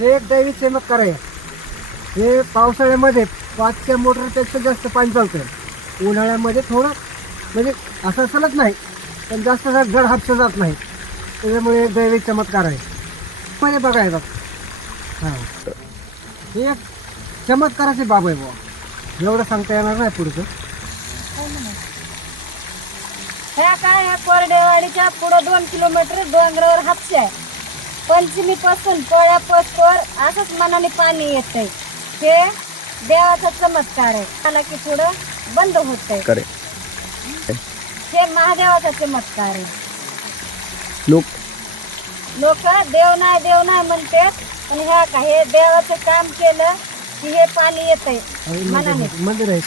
हे एक दैवी चमत्कार आहे. हे पावसाळ्यामध्ये 5च्या मोटरपेक्षा जास्त पाणी चालतं. उन्हाळ्यामध्ये थोडं म्हणजे असं असलच नाही, पण जास्त जड हापसा जात नाही. त्याच्यामुळे एक दैवी चमत्कार आहे. मध्ये बघायचं हां, हे एक चमत्काराची बाब आहे बुवा. एवढं सांगता येणार नाही पुढचं. ह्या काय ह्या कोरडेवाडीच्या पुढं 2 किलोमीटर डोंगरावर हापसे आहे. पंचमीपासून पोळ्यापासून असंच मनाने पाणी येतंय. हे देवाचा चमत्कार आहे. आला की पुढं बंद होतंय. हे महादेवाचा चमत्कार आहे. लोक देव नाही म्हणते, पण ह्या का हे देवाचं काम केलं की हे पाणी येतंय मनाने. मंदिर आहे.